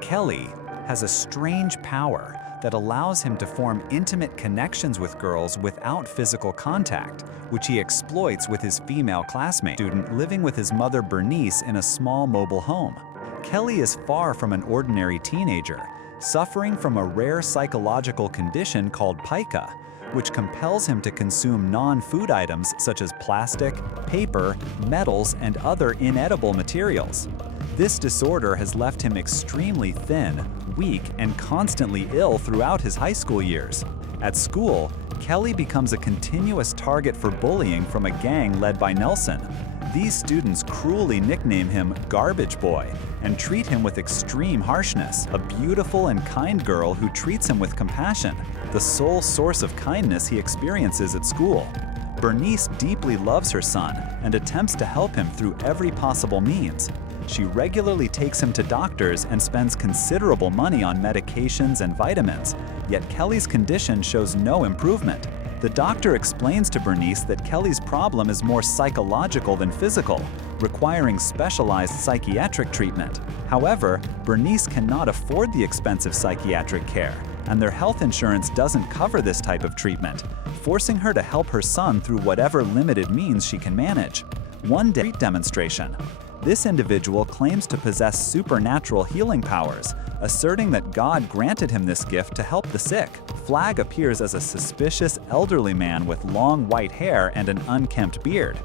Kelly has a strange power that allows him to form intimate connections with girls without physical contact, which he exploits with his female classmate student living with his mother Bernice in a small mobile home. Kelly is far from an ordinary teenager, suffering from a rare psychological condition called pica, which compels him to consume non-food items such as plastic, paper, metals, and other inedible materials. This disorder has left him extremely thin, weak, and constantly ill throughout his high school years. At school, Kelly becomes a continuous target for bullying from a gang led by Nelson. These students cruelly nickname him Garbage Boy and treat him with extreme harshness. A beautiful and kind girl who treats him with compassion, the sole source of kindness he experiences at school. Bernice deeply loves her son and attempts to help him through every possible means. She regularly takes him to doctors and spends considerable money on medications and vitamins, yet Kelly's condition shows no improvement. The doctor explains to Bernice that Kelly's problem is more psychological than physical, requiring specialized psychiatric treatment. However, Bernice cannot afford the expensive psychiatric care, and their health insurance doesn't cover this type of treatment, forcing her to help her son through whatever limited means she can manage. One day demonstration. This individual claims to possess supernatural healing powers, asserting that God granted him this gift to help the sick. Flag appears as a suspicious elderly man with long white hair and an unkempt beard.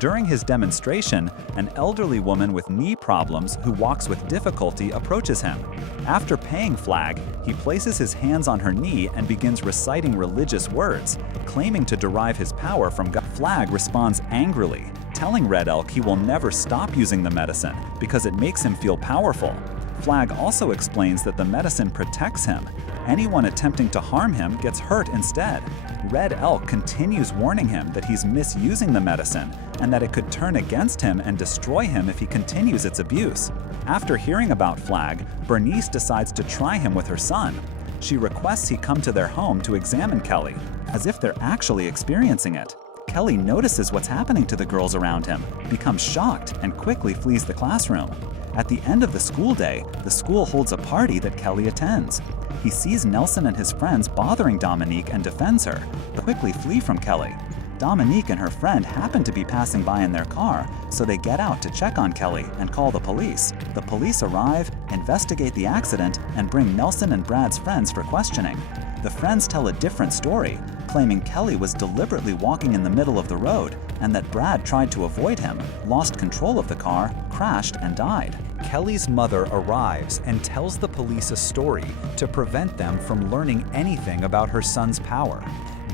During his demonstration, an elderly woman with knee problems who walks with difficulty approaches him. After paying Flag, he places his hands on her knee and begins reciting religious words, claiming to derive his power from God. Flag responds angrily, telling Red Elk he will never stop using the medicine because it makes him feel powerful. Flag also explains that the medicine protects him. Anyone attempting to harm him gets hurt instead. Red Elk continues warning him that he's misusing the medicine and that it could turn against him and destroy him if he continues its abuse. After hearing about Flag, Bernice decides to try him with her son. She requests he come to their home to examine Kelly, as if they're actually experiencing it. Kelly notices what's happening to the girls around him, becomes shocked, and quickly flees the classroom. At the end of the school day, the school holds a party that Kelly attends. He sees Nelson and his friends bothering Dominique and defends her, but quickly flee from Kelly. Dominique and her friend happen to be passing by in their car, so they get out to check on Kelly and call the police. The police arrive, investigate the accident, and bring Nelson and Brad's friends for questioning. The friends tell a different story, claiming Kelly was deliberately walking in the middle of the road and that Brad tried to avoid him, lost control of the car, crashed, and died. Kelly's mother arrives and tells the police a story to prevent them from learning anything about her son's power.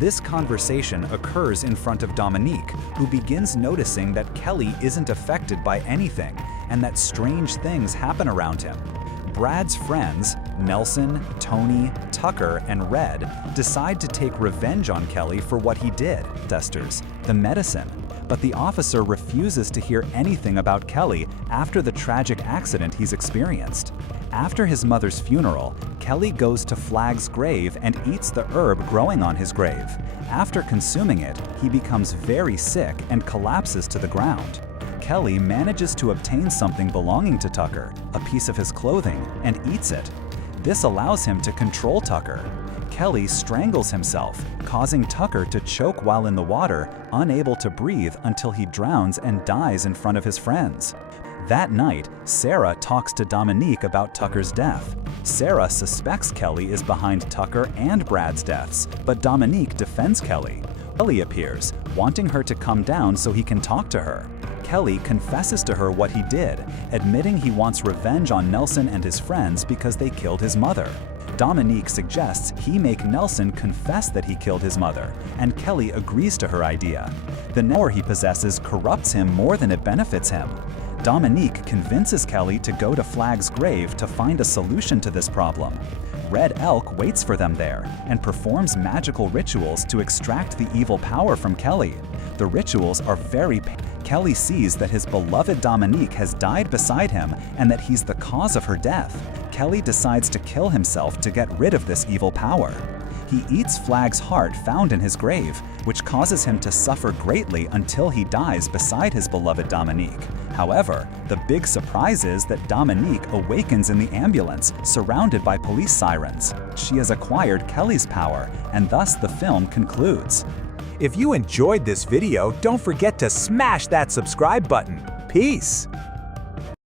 This conversation occurs in front of Dominique, who begins noticing that Kelly isn't affected by anything and that strange things happen around him. Brad's friends, Nelson, Tony, Tucker, and Red, decide to take revenge on Kelly for what he did, testers, the medicine. But the officer refuses to hear anything about Kelly after the tragic accident he's experienced. After his mother's funeral, Kelly goes to Flag's grave and eats the herb growing on his grave. After consuming it, he becomes very sick and collapses to the ground. Kelly manages to obtain something belonging to Tucker, a piece of his clothing, and eats it. This allows him to control Tucker. Kelly strangles himself, causing Tucker to choke while in the water, unable to breathe until he drowns and dies in front of his friends. That night, Sarah talks to Dominique about Tucker's death. Sarah suspects Kelly is behind Tucker and Brad's deaths, but Dominique defends Kelly. Kelly appears, wanting her to come down so he can talk to her. Kelly confesses to her what he did, admitting he wants revenge on Nelson and his friends because they killed his mother. Dominique suggests he make Nelson confess that he killed his mother, and Kelly agrees to her idea. The power he possesses corrupts him more than it benefits him. Dominique convinces Kelly to go to Flag's grave to find a solution to this problem. Red Elk waits for them there and performs magical rituals to extract the evil power from Kelly. The rituals are very painful. Kelly sees that his beloved Dominique has died beside him and that he's the cause of her death. Kelly decides to kill himself to get rid of this evil power. He eats Flag's heart found in his grave, which causes him to suffer greatly until he dies beside his beloved Dominique. However, the big surprise is that Dominique awakens in the ambulance, surrounded by police sirens. She has acquired Kelly's power, and thus the film concludes. If you enjoyed this video, don't forget to smash that subscribe button. Peace!